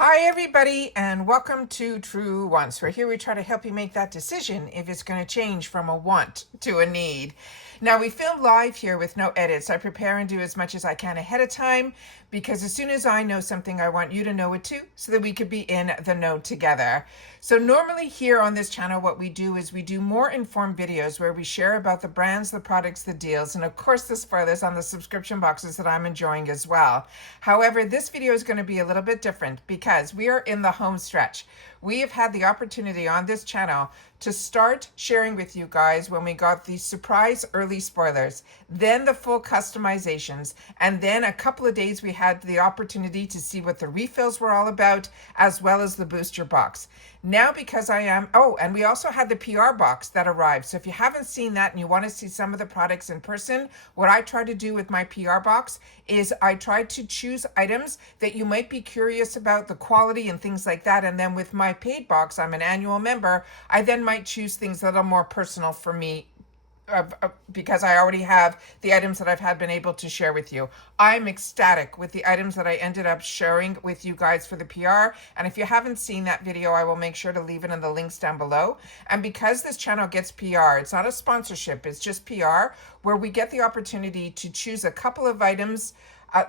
Hi everybody and welcome to Truewants, where here we try to help you make that decision if it's going to change from a want to a need. Now we film live here with no edits. I prepare and do as much as I can ahead of time because as soon as I know something, I want you to know it too, so that we could be in the know together. So normally here on this channel, what we do is we do more informed videos where we share about the brands, the products, the deals, and of course the spoilers on the subscription boxes that I'm enjoying as well. However, this video is going to be a little bit different because we are in the home stretch. We have had the opportunity on this channel to start sharing with you guys when we got the surprise early spoilers, then the full customizations, and then a couple of days we had the opportunity to see what the refills were all about, as well as the booster box. Now because and we also had the PR box that arrived. So if you haven't seen that and you want to see some of the products in person, what I try to do with my PR box is I try to choose items that you might be curious about, the quality and things like that. And then with my paid box, I'm an annual member, I then might choose things that are more personal for me because I already have the items that I've been able to share with you. I'm ecstatic with the items that I ended up sharing with you guys for the PR. And if you haven't seen that video, I will make sure to leave it in the links down below. And because this channel gets PR, it's not a sponsorship, it's just PR, where we get the opportunity to choose a couple of items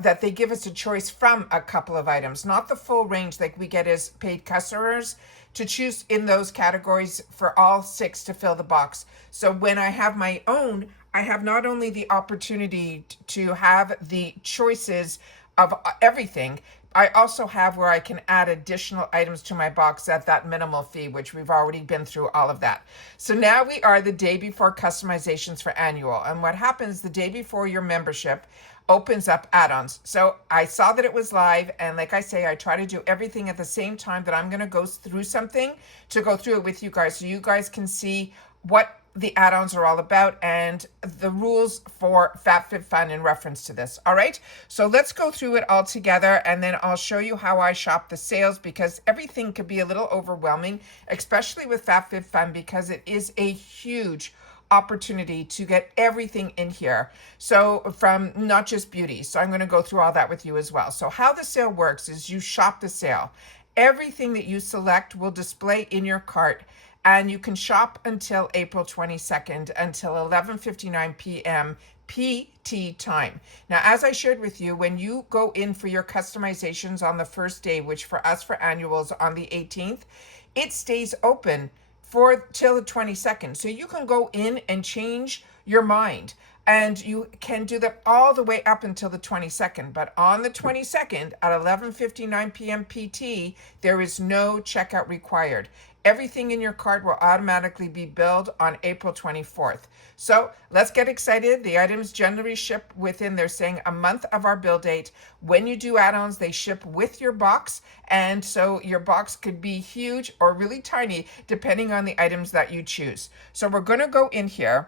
that they give us a choice from a couple of items, not the full range like we get as paid customers, to choose in those categories for all 6 to fill the box. So when I have my own, I have not only the opportunity to have the choices of everything, I also have where I can add additional items to my box at that minimal fee, which we've already been through all of that. So now we are the day before customizations for annual. And what happens the day before your membership opens up add-ons. So I saw that it was live, and like I say, I try to do everything at the same time that I'm going to go through something, to go through it with you guys so you guys can see what the add-ons are all about and the rules for FABFITFUN in reference to this. All right, so let's go through it all together, and then I'll show you how I shop the sales, because everything could be a little overwhelming, especially with FABFITFUN, because it is a huge opportunity to get everything in here. So from not just beauty. So I'm going to go through all that with you as well. So how the sale works is you shop the sale. Everything that you select will display in your cart, and you can shop until April 22nd until 11:59 p.m. PT time. Now, as I shared with you, when you go in for your customizations on the first day, which for us for annuals on the 18th, it stays open till the 22nd. So you can go in and change your mind, and you can do that all the way up until the 22nd. But on the 22nd at 11:59 p.m. PT, there is no checkout required. Everything in your cart will automatically be billed on April 24th. So let's get excited. The items generally ship within, they're saying, a month of our bill date. When you do add-ons, they ship with your box. And so your box could be huge or really tiny, depending on the items that you choose. So we're going to go in here,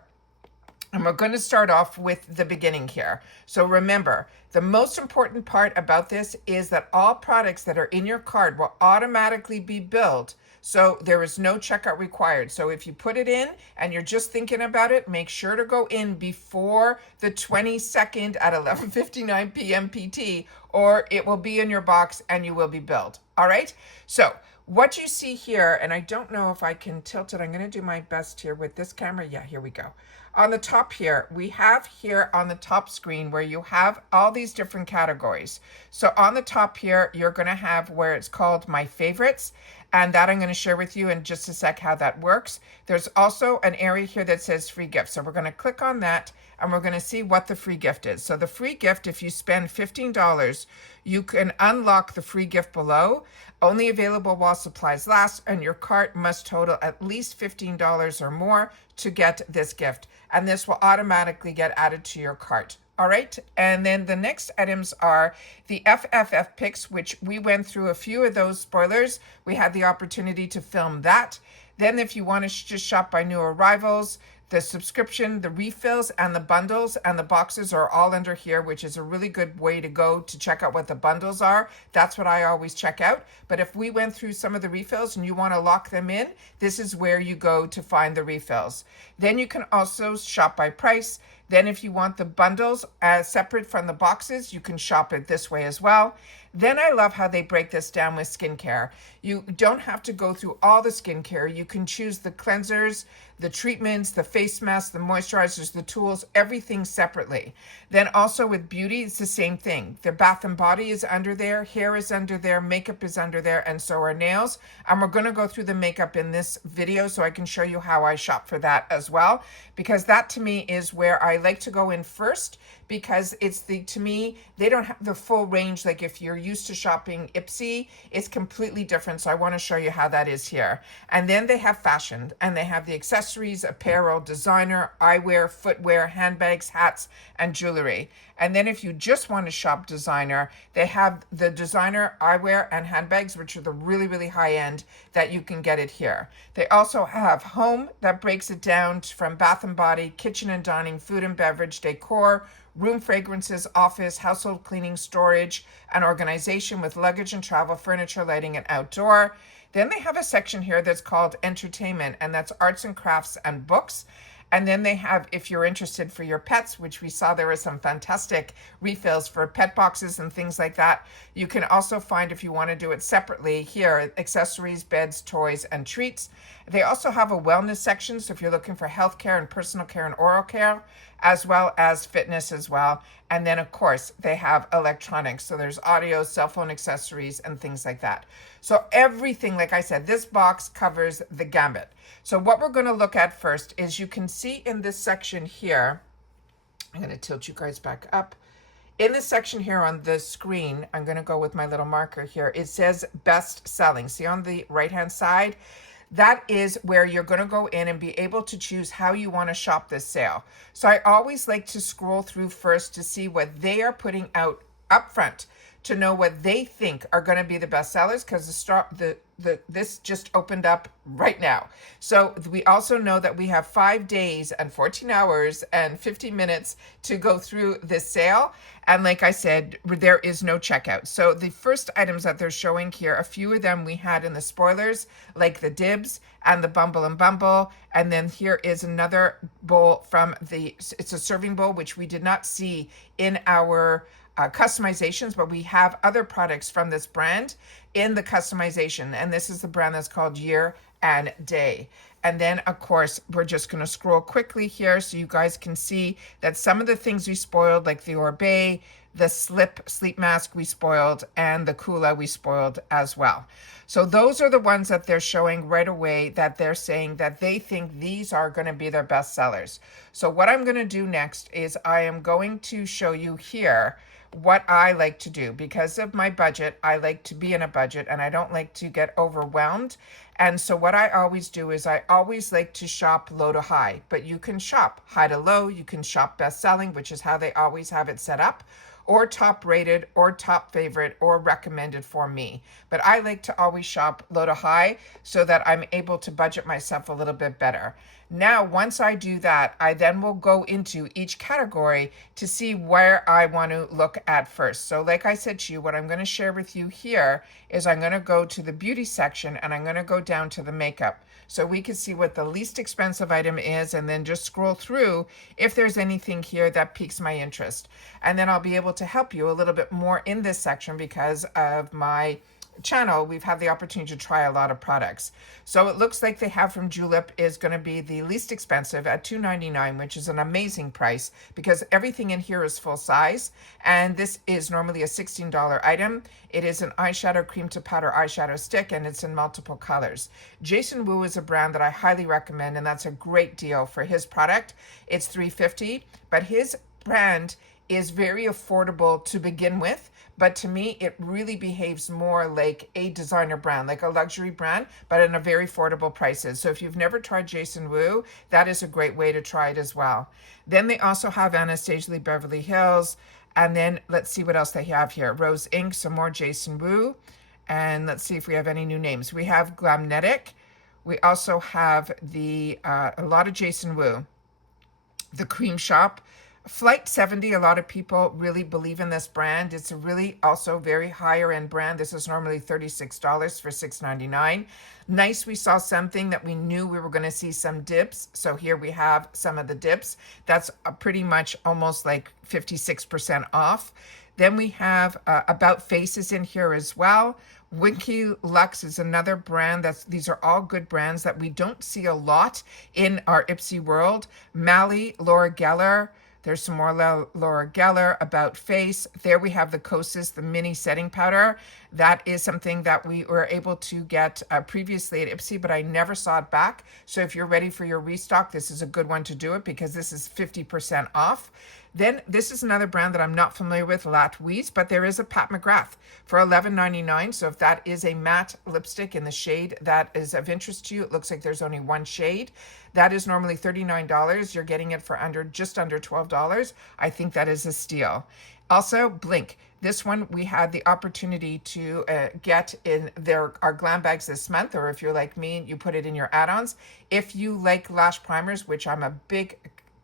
and we're going to start off with the beginning here. So remember, the most important part about this is that all products that are in your cart will automatically be billed. So there is no checkout required. So if you put it in and you're just thinking about it, make sure to go in before the 22nd at 11:59 p.m. PT, or it will be in your box and you will be billed. All right. So what you see here, and I don't know if I can tilt it. I'm going to do my best here with this camera. Yeah, here we go. On the top here, we have here on the top screen where you have all these different categories. So on the top here, you're going to have where it's called My Favorites. And that I'm going to share with you in just a sec how that works. There's also an area here that says free gift. So we're going to click on that, and we're going to see what the free gift is. So the free gift, if you spend $15, you can unlock the free gift below. Only available while supplies last, and your cart must total at least $15 or more to get this gift. And this will automatically get added to your cart. All right, and then the next items are the FFF picks, which we went through a few of those spoilers. We had the opportunity to film that. Then if you want to just shop by new arrivals, the subscription, the refills, and the bundles and the boxes are all under here, which is a really good way to go to check out what the bundles are. That's what I always check out. But if we went through some of the refills and you want to lock them in, this is where you go to find the refills. Then you can also shop by price. Then if you want the bundles separate from the boxes, you can shop it this way as well. Then I love how they break this down with skincare. You don't have to go through all the skincare. You can choose the cleansers, the treatments, the face masks, the moisturizers, the tools, everything separately. Then also with beauty, it's the same thing. The bath and body is under there, hair is under there, makeup is under there, and so are nails. And we're going to go through the makeup in this video so I can show you how I shop for that as well, because that to me is where I like to go in first, because it's to me, they don't have the full range. Like if you're used to shopping Ipsy, it's completely different. So I want to show you how that is here. And then they have fashion, and they have the accessories, apparel, designer, eyewear, footwear, handbags, hats, and jewelry. And then if you just want to shop designer, they have the designer eyewear and handbags, which are the really, really high end that you can get it here. They also have home that breaks it down from bath and body, kitchen and dining, food and beverage, decor, room fragrances, office, household cleaning, storage, and organization with luggage and travel, furniture, lighting, and outdoor. Then they have a section here that's called entertainment, and that's arts and crafts and books. And then they have, if you're interested for your pets, which we saw there were some fantastic refills for pet boxes and things like that. You can also find, if you want to do it separately here, accessories, beds, toys, and treats. They also have a wellness section, so if you're looking for healthcare and personal care and oral care, as well as fitness as well. And then of course they have electronics. So there's audio, cell phone accessories, and things like that. So everything, like I said, this box covers the gamut. So what we're going to look at first is, you can see in this section here, I'm going to tilt you guys back up. In this section here on the screen, I'm going to go with my little marker here. It says best selling. See on the right hand side? That is where you're going to go in and be able to choose how you want to shop this sale. So I always like to scroll through first to see what they are putting out up front, to know what they think are going to be the best sellers, because this just opened up right now. So we also know that we have 5 days and 14 hours and 50 minutes to go through this sale. And like I said, there is no checkout. So the first items that they're showing here, a few of them we had in the spoilers, like the Dibs and the Bumble and Bumble. And then here is another bowl from it's a serving bowl, which we did not see in our customizations, but we have other products from this brand in the customization, and this is the brand that's called Year and Day. And then of course we're just going to scroll quickly here so you guys can see that some of the things we spoiled, like the Orbet, the sleep mask we spoiled, and the Kula we spoiled as well. So those are the ones that they're showing right away, that they're saying that they think these are going to be their best sellers. So what I'm going to do next is I am going to show you here what I like to do. Because of my budget, I like to be in a budget and I don't like to get overwhelmed. And so what I always do is I always like to shop low to high, but you can shop high to low, you can shop best selling, which is how they always have it set up, or top rated, or top favorite, or recommended for me. But I like to always shop low to high so that I'm able to budget myself a little bit better. Now, once I do that, I then will go into each category to see where I want to look at first. So like I said to you, what I'm going to share with you here is I'm going to go to the beauty section and I'm going to go down to the makeup, so we can see what the least expensive item is, and then just scroll through if there's anything here that piques my interest. And then I'll be able to help you a little bit more in this section because of my channel. We've had the opportunity to try a lot of products. So it looks like they have from Julep is going to be the least expensive at $2.99, which is an amazing price because everything in here is full size. And this is normally a $16 item. It is an eyeshadow cream to powder eyeshadow stick, and it's in multiple colors. Jason Wu is a brand that I highly recommend, and that's a great deal for his product. It's $3.50, but his brand is very affordable to begin with. But to me, it really behaves more like a designer brand, like a luxury brand, but in a very affordable prices. So if you've never tried Jason Wu, that is a great way to try it as well. Then they also have Anastasia Beverly Hills. And then let's see what else they have here. Rose Inc., some more Jason Wu. And let's see if we have any new names. We have Glamnetic. We also have a lot of Jason Wu. The Cream Shop. Flight 70, a lot of people really believe in this brand. It's a really also very higher end brand. This is normally $36 for $6.99. Nice, we saw something that we knew we were going to see some dips. So here we have some of the dips. That's pretty much almost like 56% off. Then we have About Faces in here as well. Winky Lux is another brand. These are all good brands that we don't see a lot in our Ipsy world. Mally, Laura Geller. There's some more Laura Geller, About Face. There we have the Kosas, the mini setting powder. That is something that we were able to get previously at Ipsy, but I never saw it back. So if you're ready for your restock, this is a good one to do it because this is 50% off. Then this is another brand that I'm not familiar with, Latwies, but there is a Pat McGrath for $11.99. So if that is a matte lipstick in the shade that is of interest to you, it looks like there's only one shade. That is normally $39. You're getting it for just under $12. I think that is a steal. Also, Blink. This one we had the opportunity to get in our glam bags this month, or if you're like me, you put it in your add-ons. If you like lash primers, which I'm a big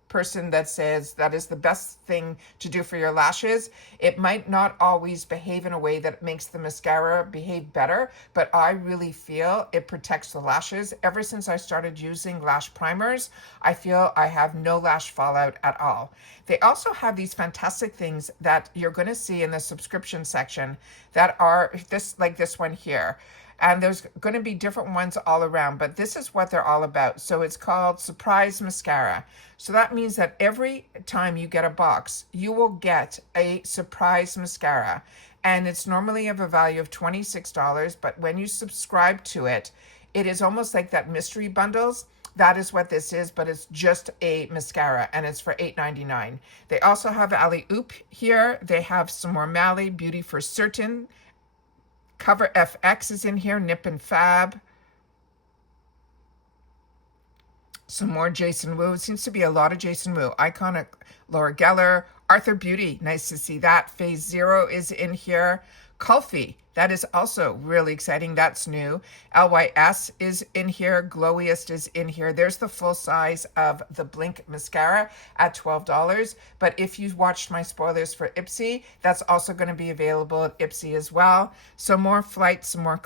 person that says that is the best thing to do for your lashes, it might not always behave in a way that makes the mascara behave better, but I really feel it protects the lashes. Ever since I started using lash primers, I feel I have no lash fallout at all. They also have these fantastic things that you're going to see in the subscription section that are like this one here. And there's going to be different ones all around, but this is what they're all about. So it's called Surprise Mascara. So that means that every time you get a box, you will get a surprise mascara. And it's normally of a value of $26, but when you subscribe to it, it is almost like that mystery bundles. That is what this is, but it's just a mascara, and it's for $8.99. They also have Alley Oop here. They have some more Mally, Beauty for Certain. Cover FX is in here, Nip and Fab. Some more Jason Wu. It seems to be a lot of Jason Wu. Iconic, Laura Geller. Arthur Beauty, nice to see that. Phase Zero is in here. Kulfi, that is also really exciting. That's new. LYS is in here. Glowiest is in here. There's the full size of the Blink mascara at $12. But if you watched my spoilers for Ipsy, that's also going to be available at Ipsy as well. So more Flight, some more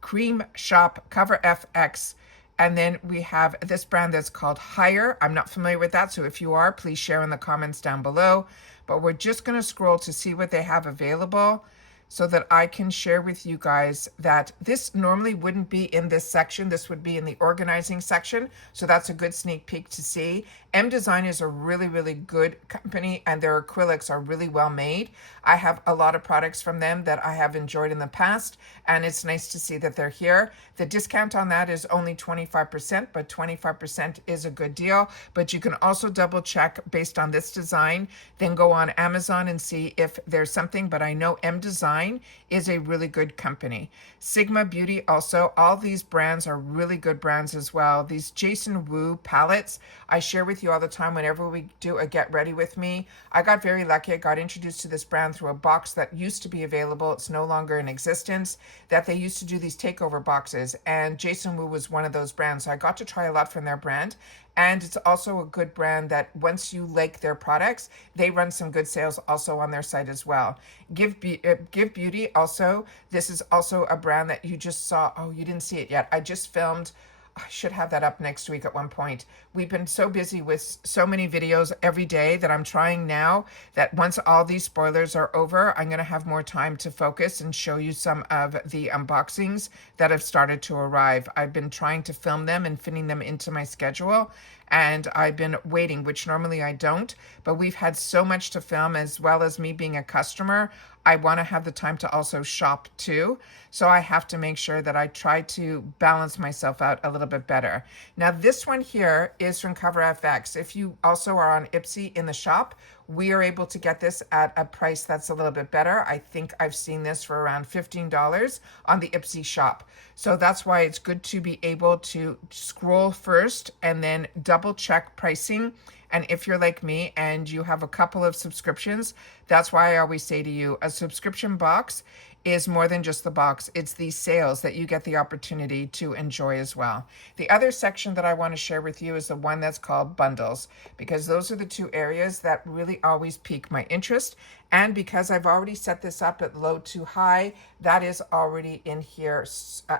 Cream Shop, Cover FX. And then we have this brand that's called Higher. I'm not familiar with that, so if you are, please share in the comments down below. But we're just going to scroll to see what they have available so that I can share with you guys that this normally wouldn't be in this section. This would be in the organizing section. So that's a good sneak peek to see. M Design is a really, really good company, and their acrylics are really well made. I have a lot of products from them that I have enjoyed in the past, and it's nice to see that they're here. The discount on that is only 25%, but 25% is a good deal. But you can also double check based on this design, then go on Amazon and see if there's something. But I know M Design is a really good company. Sigma Beauty also, all these brands are really good brands as well. These Jason Wu palettes, I share with you all the time whenever we do a Get Ready With Me. I got very lucky. I got introduced to this brand through a box that used to be available. It's no longer in existence, that they used to do these takeover boxes. And Jason Wu was one of those brands. So I got to try a lot from their brand. And it's also a good brand that once you like their products, they run some good sales also on their site as well. Give Beauty also, this is also a brand that you just saw. Oh, you didn't see it yet. I just filmed. I should have that up next week at one point. We've been so busy with so many videos every day that I'm trying now that once all these spoilers are over, I'm going to have more time to focus and show you some of the unboxings that have started to arrive. I've been trying to film them and fitting them into my schedule, and I've been waiting, which normally I don't, but we've had so much to film, as well as me being a customer. I want to have the time to also shop too. So I have to make sure that I try to balance myself out a little bit better. Now this one here is from Cover FX. If you also are on Ipsy in the shop, we are able to get this at a price that's a little bit better. I think I've seen this for around $15 on the Ipsy shop. So that's why it's good to be able to scroll first and then double check pricing. And if you're like me and you have a couple of subscriptions, that's why I always say to you, a subscription box is more than just the box. It's these sales that you get the opportunity to enjoy as well. The other section that I want to share with you is the one that's called bundles, because those are the two areas that really always pique my interest. And because I've already set this up at low to high, that is already in here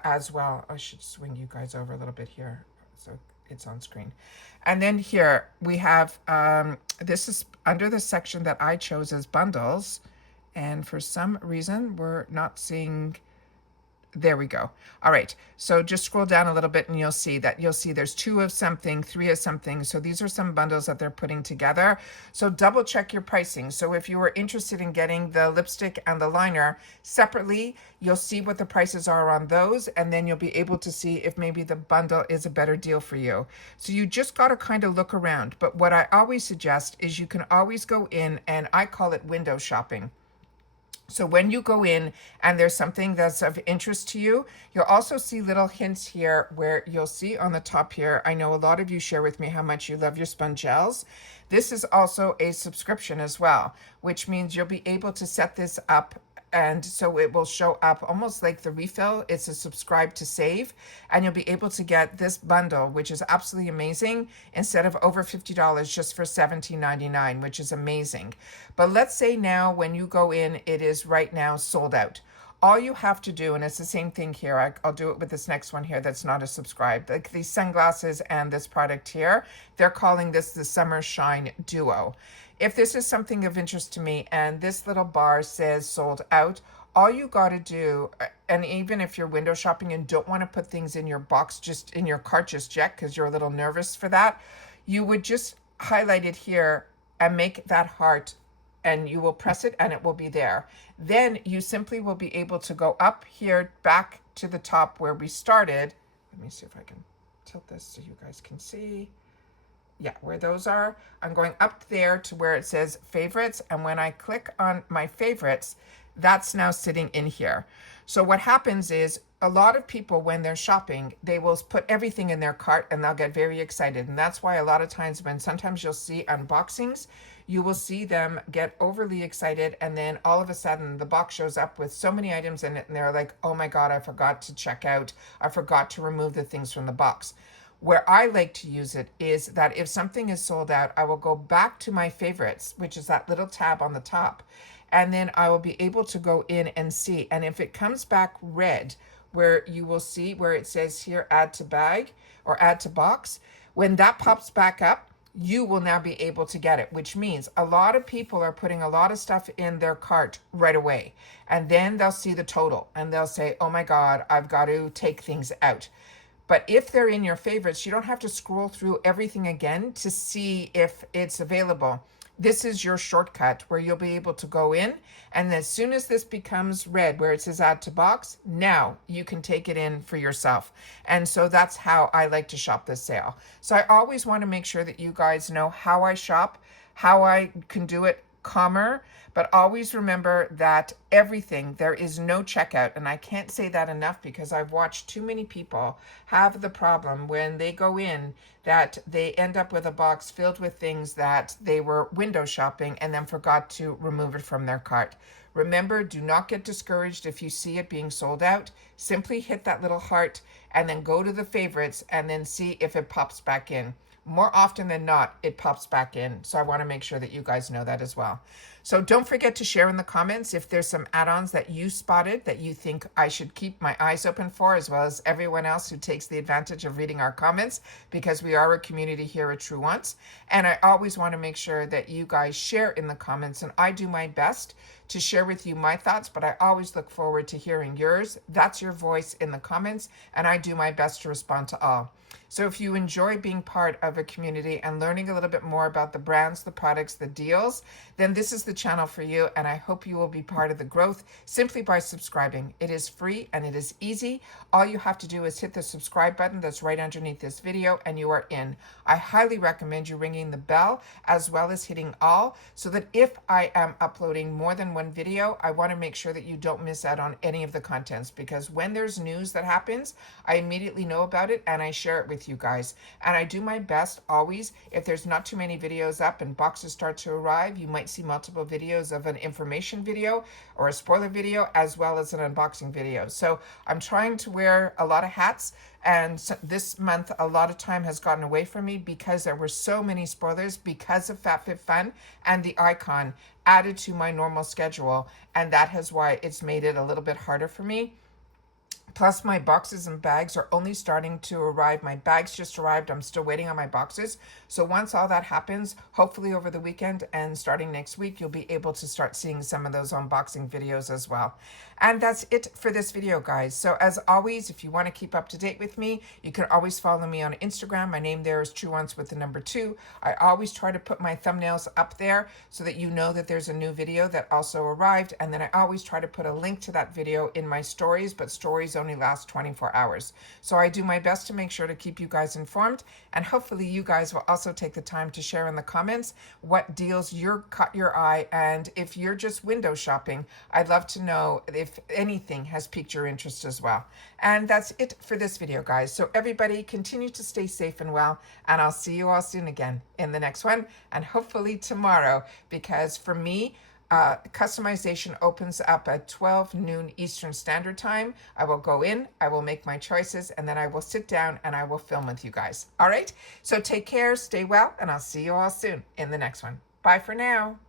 as well. I should swing you guys over a little bit here so it's on screen. And then here we have, this is under the section that I chose as bundles. And for some reason, we're not seeing... There we go. All right. So just scroll down a little bit and you'll see there's 2 of something, 3 of something. So these are some bundles that they're putting together. So double check your pricing. So if you were interested in getting the lipstick and the liner separately, you'll see what the prices are on those. And then you'll be able to see if maybe the bundle is a better deal for you. So you just got to kind of look around. But what I always suggest is you can always go in, and I call it window shopping. So when you go in and there's something that's of interest to you, you'll also see little hints here where you'll see on the top here, I know a lot of you share with me how much you love your sponge gels. This is also a subscription as well, which means you'll be able to set this up, and so it will show up almost like the refill. It's a subscribe to save, and you'll be able to get this bundle, which is absolutely amazing, instead of over $50 just for $17.99, which is amazing. But let's say now when you go in, it is right now sold out. All you have to do, and it's the same thing here, I'll do it with this next one here that's not a subscribe, like these sunglasses and this product here, they're calling this the Summer Shine Duo. If this is something of interest to me and this little bar says sold out, all you got to do, and even if you're window shopping and don't want to put things in your box, just in your cart just yet, because you're a little nervous for that, you would just highlight it here and make that heart, and you will press it and it will be there. Then you simply will be able to go up here back to the top where we started. Let me see if I can tilt this so you guys can see. Yeah, where those are. I'm going up there to where it says favorites. And when I click on my favorites, that's now sitting in here. So what happens is a lot of people, when they're shopping, they will put everything in their cart and they'll get very excited. And that's why a lot of times when sometimes you'll see unboxings, you will see them get overly excited. And then all of a sudden the box shows up with so many items in it. And they're like, oh my God, I forgot to check out. I forgot to remove the things from the box. Where I like to use it is that if something is sold out, I will go back to my favorites, which is that little tab on the top. And then I will be able to go in and see. And if it comes back red, where you will see where it says here, add to bag or add to box, when that pops back up, you will now be able to get it, which means a lot of people are putting a lot of stuff in their cart right away. And then they'll see the total and they'll say, oh my God, I've got to take things out. But if they're in your favorites, you don't have to scroll through everything again to see if it's available. This is your shortcut where you'll be able to go in, and as soon as this becomes red where it says add to box, now you can take it in for yourself. And so that's how I like to shop this sale. So I always want to make sure that you guys know how I shop, how I can do it calmer, but always remember that everything, there is no checkout. And I can't say that enough because I've watched too many people have the problem when they go in that they end up with a box filled with things that they were window shopping and then forgot to remove it from their cart. Remember, do not get discouraged if you see it being sold out. Simply hit that little heart and then go to the favorites and then see if it pops back in. More often than not, it pops back in. So I want to make sure that you guys know that as well. So don't forget to share in the comments if there's some add-ons that you spotted that you think I should keep my eyes open for, as well as everyone else who takes the advantage of reading our comments, because we are a community here at Truewants. And I always want to make sure that you guys share in the comments, and I do my best to share with you my thoughts, but I always look forward to hearing yours. That's your voice in the comments, and I do my best to respond to all. So if you enjoy being part of a community and learning a little bit more about the brands, the products, the deals, then this is the channel for you, and I hope you will be part of the growth simply by subscribing. It is free and it is easy. All you have to do is hit the subscribe button that's right underneath this video and you are in. I highly recommend you ringing the bell as well as hitting all, so that if I am uploading more than one video, I want to make sure that you don't miss out on any of the contents, because when there's news that happens, I immediately know about it and I share it with you guys. And I do my best always, if there's not too many videos up and boxes start to arrive, you might see multiple videos of an information video or a spoiler video as well as an unboxing video. So I'm trying to wear a lot of hats, and so this month a lot of time has gotten away from me because there were so many spoilers because of FABFITFUN and the icon added to my normal schedule, and that is why it's made it a little bit harder for me. Plus, my boxes and bags are only starting to arrive. My bags just arrived. I'm still waiting on my boxes. So once all that happens, hopefully over the weekend and starting next week, you'll be able to start seeing some of those unboxing videos as well. And that's it for this video, guys. So as always, if you want to keep up to date with me, you can always follow me on Instagram. My name there is Truewants with the number 2. I always try to put my thumbnails up there so that you know that there's a new video that also arrived. And then I always try to put a link to that video in my stories, but stories only last 24 hours. So I do my best to make sure to keep you guys informed. And hopefully you guys will also take the time to share in the comments what deals caught your eye. And if you're just window shopping, I'd love to know if anything has piqued your interest as well. And that's it for this video, guys. So everybody continue to stay safe and well, and I'll see you all soon again in the next one, and hopefully tomorrow, because for me, customization opens up at 12 noon Eastern Standard Time. I will go in, I will make my choices, and then I will sit down and I will film with you guys. All right? So take care, stay well, and I'll see you all soon in the next one. Bye for now.